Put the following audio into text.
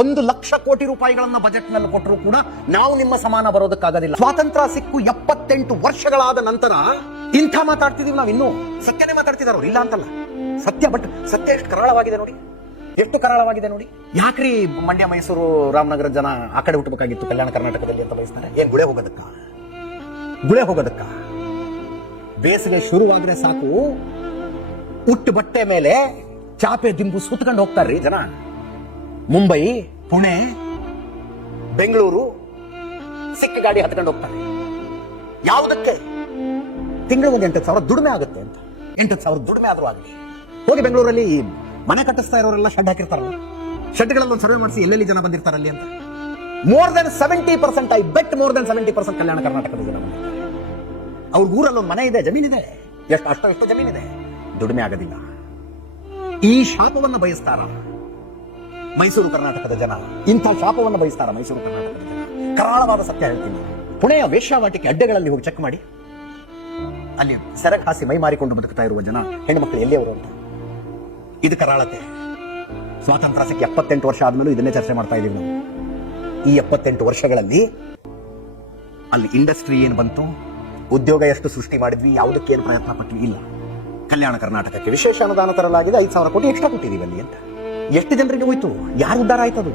1,00,000 ಕೋಟಿ ರೂಪಾಯಿಗಳನ್ನ ಬಜೆಟ್ ನಲ್ಲಿ ಕೊಟ್ಟರು ಕೂಡ ನಾವು ನಿಮ್ಮ ಸಮಾನ ಬರೋದಕ್ಕಾಗೋದಿಲ್ಲ. ಸ್ವಾತಂತ್ರ್ಯ ಸಿಕ್ಕು 78 ವರ್ಷಗಳಾದ ನಂತರ ಇಂಥ ಮಾತಾಡ್ತಿದೀವಿ ನಾವು. ಇನ್ನೂ ಸತ್ಯನೇ ಮಾತಾಡ್ತಿದಾರೋ ಇಲ್ಲ ಅಂತಲ್ಲ, ಸತ್ಯ. ಬಟ್ ಸತ್ಯ ಎಷ್ಟು ಕರಾಳವಾಗಿದೆ ನೋಡಿ, ಎಷ್ಟು ಕರಾಳವಾಗಿದೆ ನೋಡಿ. ಯಾಕ್ರಿ ಮಂಡ್ಯ, ಮೈಸೂರು, ರಾಮನಗರ ಜನ ಆ ಕಡೆ ಹುಟ್ಟಬೇಕಾಗಿತ್ತು ಕಲ್ಯಾಣ ಕರ್ನಾಟಕದಲ್ಲಿ ಅಂತ ಬಯಸ್ತಾರೆ? ಏನ್ ಗುಳೆ ಹೋಗೋದಕ್ಕ? ಗುಳೆ ಹೋಗೋದಕ್ಕ? ಬೇಸಿಗೆ ಶುರುವಾದ್ರೆ ಸಾಕು, ಉಟ್ಟು ಬಟ್ಟೆ ಮೇಲೆ ಚಾಪೆ ದಿಂಬು ಸುತ್ಕೊಂಡು ಹೋಗ್ತಾರ್ರಿ ಜನ. ಮುಂಬೈ, ಪುಣೆ, ಬೆಂಗಳೂರು ಸಿಕ್ಕ ಗಾಡಿ ಹತ್ಕೊಂಡು ಹೋಗ್ತಾರೆ. ಯಾವುದಕ್ಕೆ? ತಿಂಗಳಿಗೆ 8,000 ದುಡಿಮೆ ಆಗುತ್ತೆ ಅಂತ. 8,000 ದುಡಿಮೆ ಆದ್ರೂ ಆಗಲಿ. ಹೋಗಿ ಬೆಂಗಳೂರಲ್ಲಿ ಮನೆ ಕಟ್ಟಿಸ್ತಾ ಇರೋರೆಲ್ಲ ಶೆಡ್ ಹಾಕಿರ್ತಾರಲ್ಲ, ಶೆಡ್ಗಳಲ್ಲಿ ಒಂದು ಸರ್ವೆ ಮಾಡಿಸಿ ಎಲ್ಲೆಲ್ಲಿ ಜನ ಬಂದಿರ್ತಾರಲ್ಲಿ ಅಂತ. More than 70%, I bet more than 70% Kalyana ಕರ್ನಾಟಕದ ಜನ ಬಂದಿರ್ತಾರೆ. ಅವ್ರ ಊರಲ್ಲಿ ಒಂದು ಮನೆ ಇದೆ, ಜಮೀನಿದೆ, ಎಷ್ಟು ಜಮೀನಿದೆ, ದುಡಿಮೆ ಆಗೋದಿಲ್ಲ. ಈ ಶಾಪವನ್ನು ಬಯಸ್ತಾರ ಮೈಸೂರು ಕರ್ನಾಟಕದ ಜನ. ಇಂಥ ಶಾಪವನ್ನು ಬಯಸ್ತಾರ ಮೈಸೂರು ಕರ್ನಾಟಕದ ಜನ. ಕರಾಳವಾದ ಸತ್ಯ ಹೇಳ್ತೀನಿ. ಪುಣೆಯ ವೇಶ್ಯಾವಾಟಿಕೆ ಅಡ್ಡೆಗಳಲ್ಲಿ ಹೋಗಿ ಚೆಕ್ ಮಾಡಿ, ಅಲ್ಲಿ ಸೆರಗ್ ಹಾಸಿ ಮೈ ಮಾರಿಕೊಂಡು ಬದುಕ್ತಾ ಇರುವ ಜನ, ಹೆಣ್ಣುಮಕ್ಕಳು ಎಲ್ಲಿಯವರು ಅಂತ. ಇದು ಕರಾಳತೆ. ಸ್ವಾತಂತ್ರ್ಯ ಸಿಕ್ಕಿ 78 ವರ್ಷ ಆದ್ಮೇಲೂ ಇದನ್ನೇ ಚರ್ಚೆ ಮಾಡ್ತಾ ಇದೀವಿ ನಾವು. ಈ 78 ವರ್ಷಗಳಲ್ಲಿ ಅಲ್ಲಿ ಇಂಡಸ್ಟ್ರಿ ಏನು ಬಂತು, ಉದ್ಯೋಗ ಎಷ್ಟು ಸೃಷ್ಟಿ ಮಾಡಿದ್ವಿ, ಯಾವುದಕ್ಕೇನು ಪ್ರಯತ್ನ ಪಟ್ವಿ? ಇಲ್ಲ. ಕಲ್ಯಾಣ ಕರ್ನಾಟಕಕ್ಕೆ ವಿಶೇಷ ಅನುದಾನ ತರಲಾಗಿದೆ, 5,000 ಕೋಟಿ ಎಕ್ಸ್ಟ್ರಾ ಕೊಟ್ಟಿದ್ದೀವಿ ಅಲ್ಲಿ ಅಂತ. ಎಷ್ಟು ಜನರಿಗೆ ಹೋಯ್ತು? ಯಾರು ಉದ್ಧಾರ ಆಯ್ತದು?